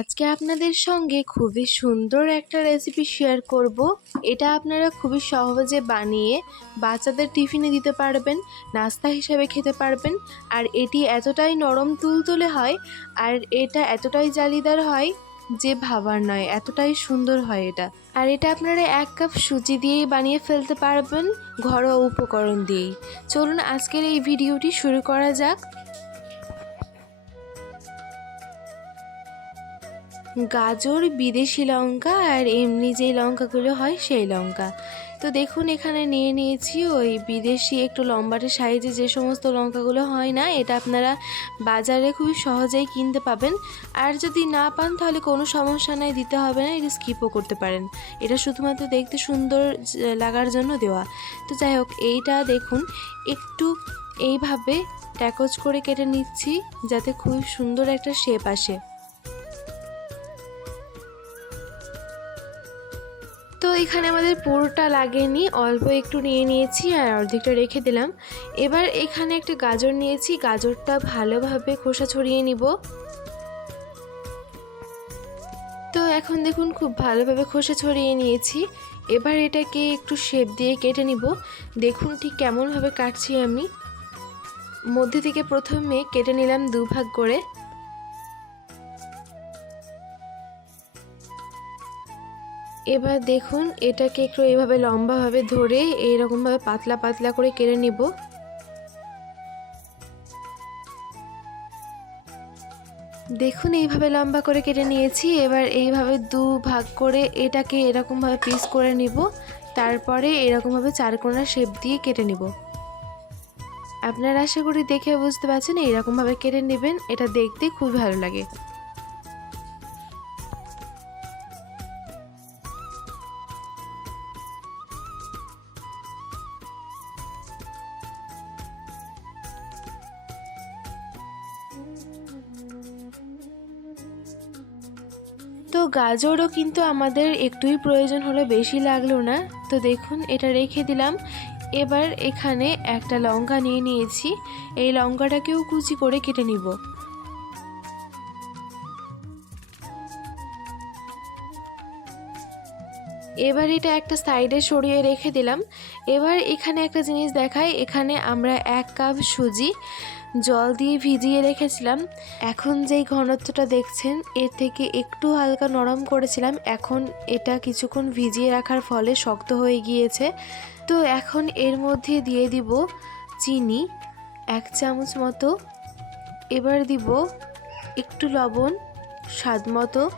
আজকে আপনাদের সঙ্গে খুবই সুন্দর একটা রেসিপি শেয়ার করব। এটা আপনারা খুবই সহজে বানিয়ে বাচ্চাদের টিফিনে দিতে পারবেন, নাস্তা হিসাবে খেতে পারবেন। আর এটি এতটাই নরম তুলতুলে হয় আর এটা এতটাই জালিদার হয় যে ভাবার নয়, এতটাই সুন্দর হয় এটা। আর এটা আপনারা এক কাপ সুজি দিয়েই বানিয়ে ফেলতে পারবেন ঘরোয়া উপকরণ দিয়েই। চলুন আজকের এই ভিডিওটি শুরু করা যাক। গাজর, বিদেশি লঙ্কা আর এমনি যেই লঙ্কাগুলো হয় সেই লঙ্কা। তো দেখুন, এখানে নিয়ে নিয়েছি ওই বিদেশি একটু লম্বাটে সাইজে যে সমস্ত লঙ্কাগুলো হয় না, এটা আপনারা বাজারে খুবই সহজেই কিনতে পাবেন। আর যদি না পান, তাহলে কোনো সমস্যা নাই, দিতে হবে না, এটা স্কিপও করতে পারেন। এটা শুধুমাত্র দেখতে সুন্দর লাগার জন্য দেওয়া। তো যাই হোক, এইটা দেখুন, একটু এইভাবে ট্যাকচ করে কেটে নিচ্ছি, যাতে খুব সুন্দর একটা শেপ আসে। এখানে আমাদের পুরোটা লাগেনি, অল্প একটু নিয়ে নিয়েছি আর অর্ধেকটা রেখে দিলাম। এবার এখানে একটা গাজর নিয়েছি, গাজরটা ভালোভাবে খোসা ছড়িয়ে নিব। তো এখন দেখুন খুব ভালোভাবে খোসা ছড়িয়ে নিয়েছি। এবার এটাকে একটু শেপ দিয়ে কেটে নিব। দেখুন ঠিক কেমনভাবে কাটছি আমি। মধ্যে থেকে প্রথমে কেটে নিলাম দুভাগ করে। এবার দেখুন, এটাকে একটু এইভাবে লম্বাভাবে ধরে এইরকমভাবে পাতলা পাতলা করে কেড়ে নিব। দেখুন, এইভাবে লম্বা করে কেটে নিয়েছি। এবার এইভাবে দু ভাগ করে এটাকে এরকমভাবে পিস করে নিব। তারপরে এরকমভাবে চারকোনা শেপ দিয়ে কেটে নিব। আপনারা আশা করি দেখে বুঝতে পারছেন, এইরকমভাবে কেটে নেবেন। এটা দেখতে খুব ভালো লাগে। তো গাজরও কিন্তু আমাদের একটুই প্রয়োজন হলো, বেশি লাগল না। তো দেখুন, এটা রেখে দিলাম। এবার এখানে একটা লঙ্কা নিয়ে নিয়েছি। এই লঙ্কাটাকেও কুচি করে কেটে নিব। এবার এটা একটা সাইডে সরিয়ে রেখে দিলাম। এবার এখানে একটা জিনিস দেখাই। এখানে আমরা এক কাপ সুজি জল দিয়ে ভিজিয়ে রেখেছিলাম। এখন যেই ঘনত্বটা দেখছেন, এর থেকে একটু হালকা নরম করেছিলাম। এখন এটা কিছুক্ষণ ভিজিয়ে রাখার ফলে শক্ত হয়ে গিয়েছে। তো এখন এর মধ্যে দিয়ে দিব চিনি, এক চামচ মতো। এবার দিব একটু লবণ, স্বাদ মতো।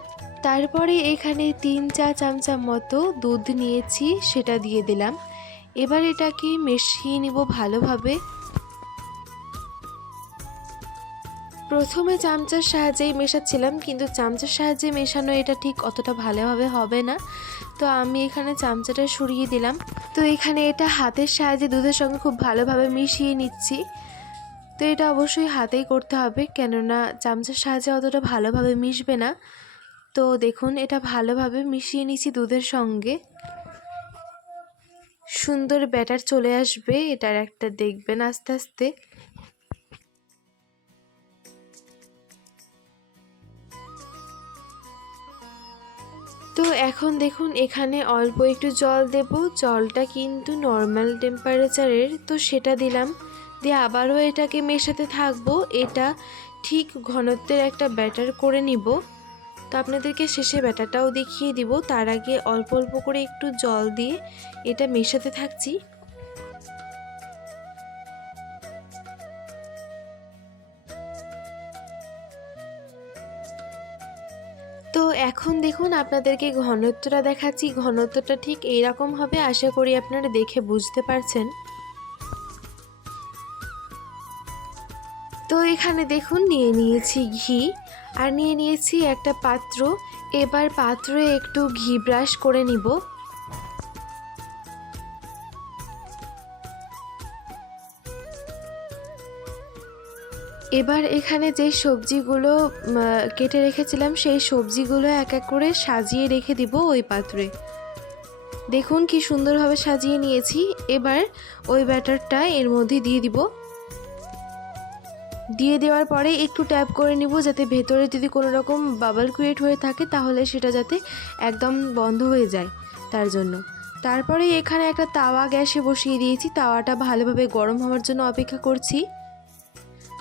তারপরে এখানে তিন চা চামচা মতো দুধ নিয়েছি, সেটা দিয়ে দিলাম। এবার এটাকে মিশিয়ে নিব ভালোভাবে। প্রথমে চামচার সাহায্যেই মেশাচ্ছিলাম, কিন্তু চামচার সাহায্যে মেশানো এটা ঠিক অতটা ভালোভাবে হবে না। তো আমি এখানে চামচাটা সরিয়ে দিলাম। তো এখানে এটা হাতের সাহায্যে দুধের সঙ্গে খুব ভালোভাবে মিশিয়ে নিচ্ছি। তো এটা অবশ্যই হাতেই করতে হবে, কেননা চামচার সাহায্যে অতটা ভালোভাবে মিশবে না। তো দেখুন, এটা ভালোভাবে মিশিয়ে নিচ্ছি দুধের সঙ্গে। সুন্দর ব্যাটার চলে আসবে, এটার একটা দেখবেন আস্তে আস্তে। তো এখন দেখুন, এখানে অল্প একটু জল দেব। জলটা কিন্তু নর্মাল টেম্পারেচারের তো সেটা দিলাম। দিয়ে আবারও এটাকে মেশাতে থাকব। এটা ঠিক ঘনত্বের একটা ব্যাটার করে নিব। তো আপনাদেরকে শেষে ব্যাটারটাও দেখিয়ে দিব। তার আগে অল্প অল্প করে একটু জল দিয়ে এটা মেশাতে থাকছি। তো এখন দেখুন আপনাদেরকে ঘনত্বটা দেখাচ্ছি। ঘনত্বটা ঠিক এইরকম হবে, আশা করি আপনারা দেখে বুঝতে পারছেন। তো এখানে দেখুন নিয়ে নিয়েছি ঘি, আর নিয়ে নিয়েছি একটা পাত্র। এবার পাত্রে একটু ঘি ব্রাশ করে নিব। এবার এখানে যে সবজিগুলো কেটে রেখেছিলাম, সেই সবজিগুলো এক এক করে সাজিয়ে রেখে দিব ওই পাত্রে। দেখুন কি সুন্দরভাবে সাজিয়ে নিয়েছি। এবার ওই ব্যাটারটা এর মধ্যে দিয়ে দিব। দিয়ে দেওয়ার পরে একটু ট্যাপ করে নিব যাতে ভেতরে যদি কোনো রকম বাবল ক্রিয়েট হয়ে থাকে, তাহলে সেটা যাতে একদম বন্ধ হয়ে যায় তার জন্য। তারপরে এখানে একটা তাওয়া গ্যাসে বসিয়ে দিয়েছি। তাওয়াটা ভালোভাবে গরম হওয়ার জন্য অপেক্ষা করছি।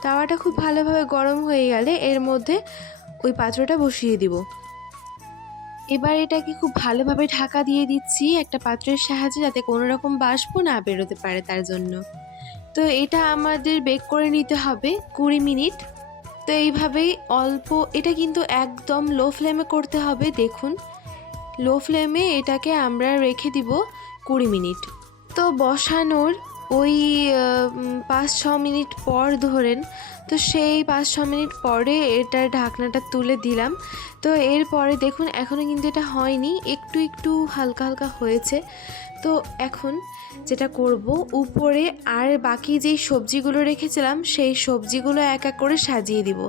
তাওয়াটা খুব ভালোভাবে গরম হয়ে গেলে এর মধ্যে ওই পাত্রটা বসিয়ে দিব। এবার এটাকে খুব ভালোভাবে ঢাকা দিয়ে দিচ্ছি একটা পাত্রের সাহায্যে যাতে কোনো রকম বাষ্প না বেরোতে পারে তার জন্য। তো এটা আমাদের বেক করে নিতে হবে কুড়ি মিনিট। তো এইভাবেই অল্প, এটা কিন্তু একদম লো ফ্লেমে করতে হবে, দেখুন। লো ফ্লেমে এটাকে আমরা রেখে দিব কুড়ি মিনিট। তো বসানোর ওই পাঁচ ছ মিনিট পর ধরেন, তো সেই পাঁচ ছ মিনিট পরে এটার ঢাকনাটা তুলে দিলাম। তো এরপরে দেখুন এখনও কিন্তু এটা হয়নি, একটু একটু হালকা হালকা হয়েছে। তো এখন যেটা করব, উপরে আর বাকি যেই সবজিগুলো রেখেছিলাম, সেই সবজিগুলো এক এক করে সাজিয়ে দিব।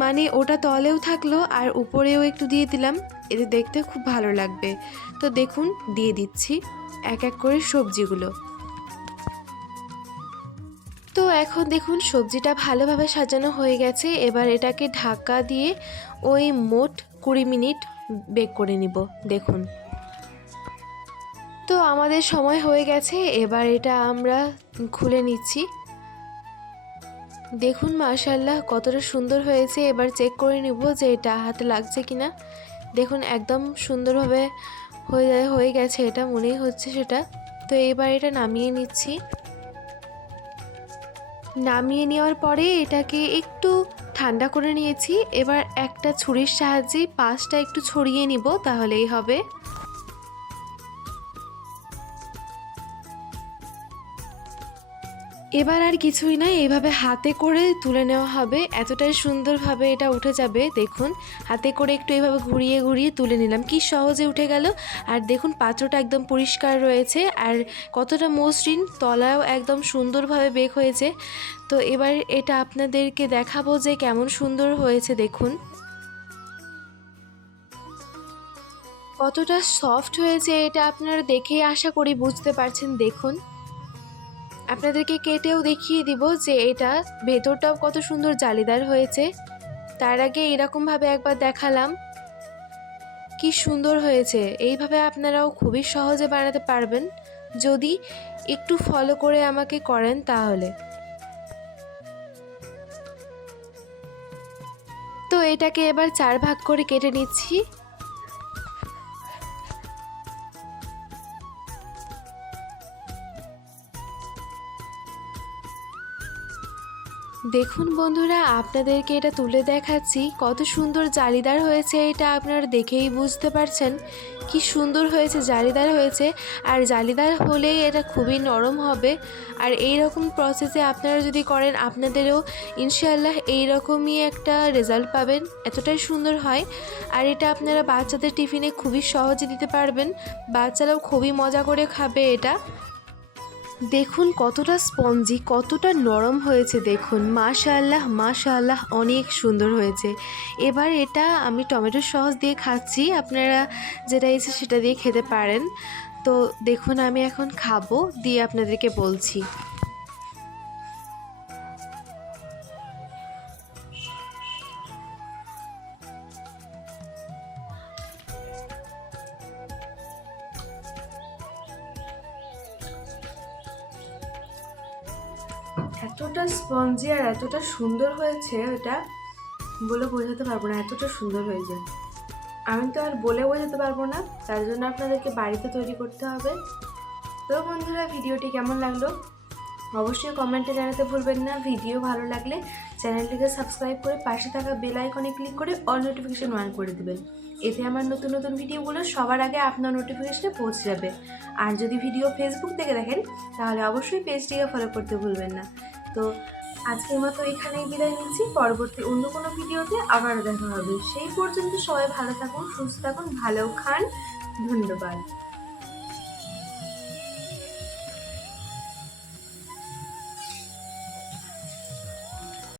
মানে ওটা তলেও থাকল, আর উপরেও একটু দিয়ে দিলাম, এতে দেখতে খুব ভালো লাগবে। তো দেখুন, দিয়ে দিচ্ছি, এক এক করে সবজিগুলো। এখন দেখুন, সবজিটা ভালোভাবে সাজানো হয়ে গেছে। এবার এটাকে ঢাকা দিয়ে ওই মোট কুড়ি মিনিট বেক করে নিব, দেখুন। তো আমাদের সময় হয়ে গেছে, এবার এটা আমরা খুলে নিচ্ছি। দেখুন মাশাল্লাহ কতটা সুন্দর হয়েছে। এবার চেক করে নিব যে এটা হাতে লাগছে কিনা। দেখুন, একদম সুন্দরভাবে হয়ে হয়ে গেছে, এটা মনেই হচ্ছে সেটা। তো এবার এটা নামিয়ে নিচ্ছি। নামিয়ে নেওয়ার পরে এটাকে একটু ঠান্ডা করে নিয়েছি। এবার একটা ছুরির সাহায্যে পাশটা একটু ছড়িয়ে নিব, তাহলেই হবে। এবার আর কিছুই না এইভাবে হাতে করে তুলে নেওয়া হবে। এতটাই সুন্দরভাবে এটা উঠে যাবে, দেখুন। হাতে করে একটু এইভাবে ঘুরিয়ে ঘুরিয়ে তুলে নিলাম। কি সহজে উঠে গেল। আর দেখুন, পাত্রটা একদম পরিষ্কার রয়েছে। আর কতটা মসৃণ তলাও একদম সুন্দরভাবে বেক হয়েছে। তো এবার এটা আপনাদেরকে দেখাবো যে কেমন সুন্দর হয়েছে, দেখুন। কতটা সফট হয়েছে এটা আপনারা দেখেই আশা করি বুঝতে পারছেন, দেখুন। আপনাদেরকে কেটেও দেখিয়ে দিব যে এটা ভেতরটাও কত সুন্দর জালিদার হয়েছে। তার আগে এরকমভাবে একবার দেখালাম। কি সুন্দর হয়েছে। এইভাবে আপনারাও খুবই সহজে বানাতে পারবেন। যদি একটু ফলো করে আমাকে করেন তাহলে। তো এটাকে এবার চার ভাগ করে কেটে নিচ্ছি। দেখুন বন্ধুরা, আপনাদেরকে এটা তুলে দেখাচ্ছি। কত সুন্দর জালিদার হয়েছে এটা, আপনারা দেখেই বুঝতে পারছেন। কি সুন্দর হয়েছে, জালিদার হয়েছে। আর জালিদার হলেই এটা খুবই নরম হবে। আর এই রকম প্রসেসে আপনারা যদি করেন, আপনাদেরও ইনশাআল্লাহ এই রকমই একটা রেজাল্ট পাবেন। এতটাই সুন্দর হয়। আর এটা আপনারা বাচ্চাদের টিফিনে খুবই সহজে দিতে পারবেন। বাচ্চারাও খুবই মজা করে খাবে এটা। দেখুন কতটা স্পঞ্জি, কতটা নরম হয়েছে, দেখুন। মাশাআল্লাহ মাশাআল্লাহ, অনেক সুন্দর হয়েছে। এবার এটা আমি টমেটো সস দিয়ে খাচ্ছি, আপনারা যেটা ইচ্ছে সেটা দিয়ে খেতে পারেন। তো দেখুন, আমি এখন খাব, দিয়ে আপনাদেরকে বলছি। এতটা স্পঞ্জি আর এতটা সুন্দর হয়েছে, এটা বলে বোঝাতে পারব না, এতটা সুন্দর হয়েছে। আমি তো আর বলে বোঝাতে পারব না, তার জন্য আপনাদেরকে বাড়িতে তৈরি করতে হবে। তো বন্ধুরা, ভিডিওটি কেমন লাগল? অবশ্যই কমেন্টে জানাতে ভুলবেন না। ভিডিও ভালো লাগলে চ্যানেলটিকে সাবস্ক্রাইব করে পাশে থাকা বেল আইকনে ক্লিক করে অল নোটিফিকেশন অন করে দেবেন। এতে আমার নতুন নতুন ভিডিওগুলো সবার আগে আপনার নোটিফিকেশনে পৌঁছে যাবে। আর যদি ভিডিও ফেসবুক থেকে দেখেন, তাহলে অবশ্যই পেজটিকে ফলো করতে ভুলবেন না। তো আজকের মতো এখানেই বিদায় নিচ্ছি। পরবর্তী অন্য কোনো ভিডিওতে আবার দেখা হবে। সেই পর্যন্ত সবাই ভালো থাকুন, সুস্থ থাকুন, ভালো খান। ধন্যবাদ।